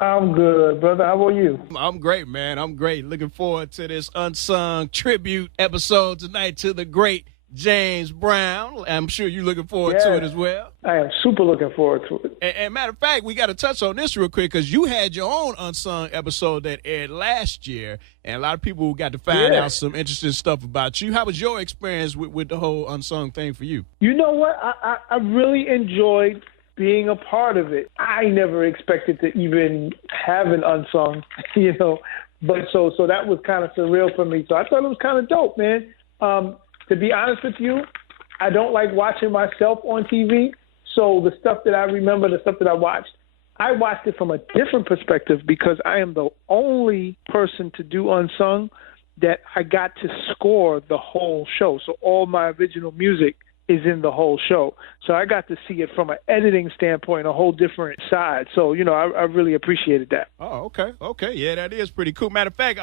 I'm good, brother. How about you? I'm great, man. I'm great. Looking forward to this Unsung tribute episode tonight to the great James Brown. I'm sure you're looking forward to it as well. I am super looking forward to it. And matter of fact, we got to touch on this real quick because you had your own Unsung episode that aired last year, and a lot of people got to find out some interesting stuff about you. How was your experience with the whole Unsung thing for you? You know what? I really enjoyed being a part of it. I never expected to even have an Unsung, but so that was kind of surreal for me. So I thought it was kind of dope, man. To be honest with you, I don't like watching myself on TV. So the stuff that I remember, the stuff that I watched it from a different perspective because I am the only person to do Unsung that I got to score the whole show. So all my original music is in the whole show. So I got to see it from an editing standpoint, a whole different side. So, I really appreciated that. Oh, okay. Okay. Yeah, that is pretty cool. Matter of fact,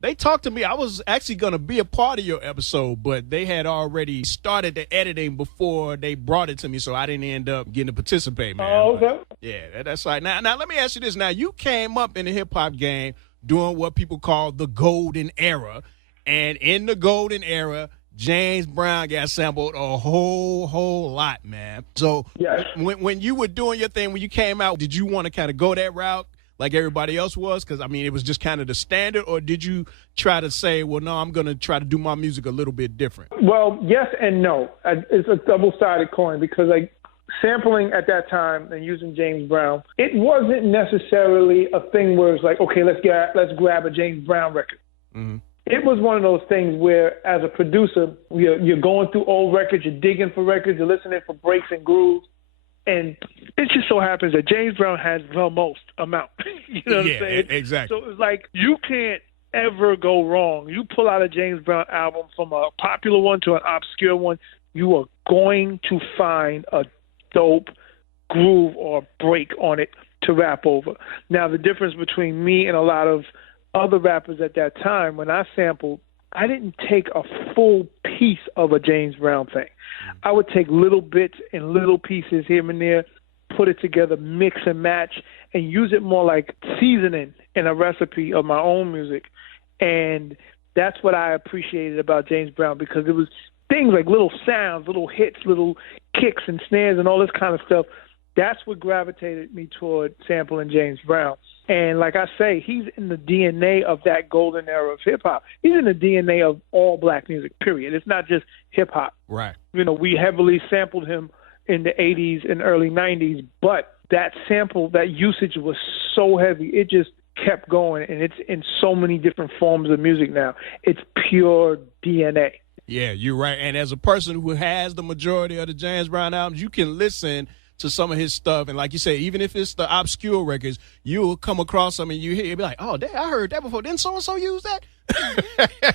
they talked to me. I was actually going to be a part of your episode, but they had already started the editing before they brought it to me, so I didn't end up getting to participate, man. Oh, okay. But, yeah, that's right. Now, let me ask you this. Now, you came up in the hip-hop game doing what people call the golden era, and in the golden era, James Brown got sampled a whole lot, man. So when you were doing your thing, when you came out, did you want to kind of go that route like everybody else was? Because, it was just kind of the standard, or did you try to say, well, no, I'm going to try to do my music a little bit different? Well, yes and no. It's a double-sided coin because, sampling at that time and using James Brown, it wasn't necessarily a thing where it's like, okay, let's grab a James Brown record. Mm-hmm. It was one of those things where, as a producer, you're going through old records, you're digging for records, you're listening for breaks and grooves, and it just so happens that James Brown has the most amount. You know what I'm saying? Exactly. So it's like you can't ever go wrong. You pull out a James Brown album from a popular one to an obscure one, you are going to find a dope groove or break on it to rap over. Now, the difference between me and a lot of other rappers at that time, when I sampled, I didn't take a full piece of a James Brown thing. I would take little bits and little pieces here and there, put it together, mix and match, and use it more like seasoning in a recipe of my own music. And that's what I appreciated about James Brown, because it was things like little sounds, little hits, little kicks and snares and all this kind of stuff. That's what gravitated me toward sampling James Brown. And like I say, he's in the DNA of that golden era of hip-hop. He's in the DNA of all black music, period. It's not just hip-hop. Right. We heavily sampled him in the 80s and early 90s, but that sample, that usage was so heavy, it just kept going, and it's in so many different forms of music now. It's pure DNA. Yeah, you're right. And as a person who has the majority of the James Brown albums, you can listen to some of his stuff, and like you say, even if it's the obscure records, you'll come across some and you hear, you'll be like, oh, dang, I heard that before. Didn't so-and-so use that?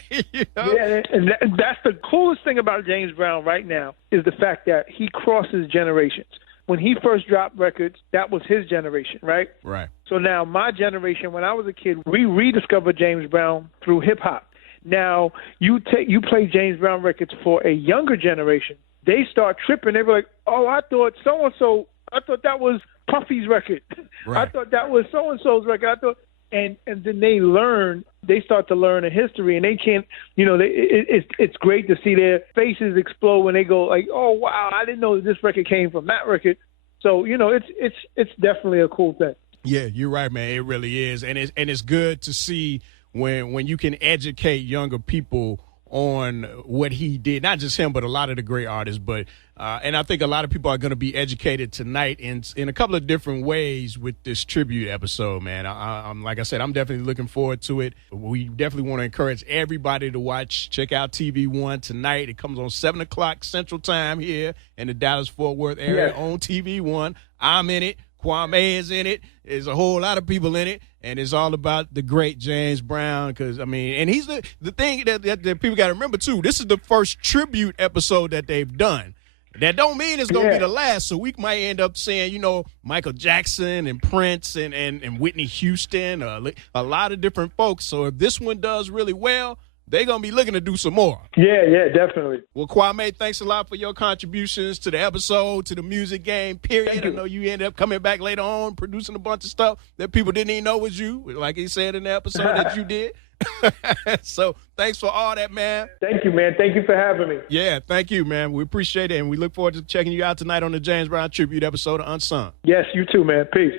Yeah, and that's the coolest thing about James Brown right now, is the fact that he crosses generations. When he first dropped records, that was his generation, right? Right. So now my generation, when I was a kid, we rediscovered James Brown through hip-hop. Now, you play James Brown records for a younger generation, they start tripping. They were like, oh, I thought so-and-so, I thought that was Puffy's record. Right. I thought that was so-and-so's record. And then they start to learn a history, and they can't, it's great to see their faces explode when they go like, oh, wow, I didn't know this record came from that record. So, it's definitely a cool thing. Yeah, you're right, man. It really is. And it's good to see when you can educate younger people on what he did, not just him, but a lot of the great artists. But and I think a lot of people are going to be educated tonight in a couple of different ways with this tribute episode, man. I'm like I said, I'm definitely looking forward to it. We definitely want to encourage everybody to check out TV One tonight. It comes on 7 o'clock Central Time here in the Dallas-Fort Worth area on TV One. I'm in it. Kwame is in it. There's a whole lot of people in it, and it's all about the great James Brown. Because and he's the thing that people got to remember too. This is the first tribute episode that they've done. That don't mean it's gonna be the last. So we might end up saying, Michael Jackson and Prince and Whitney Houston, a lot of different folks. So if this one does really well, they're going to be looking to do some more. Yeah, definitely. Well, Kwame, thanks a lot for your contributions to the episode, to the music game, period. I know you ended up coming back later on, producing a bunch of stuff that people didn't even know was you, like he said in the episode that you did. So thanks for all that, man. Thank you, man. Thank you for having me. Yeah, thank you, man. We appreciate it, and we look forward to checking you out tonight on the James Brown Tribute episode of Unsung. Yes, you too, man. Peace.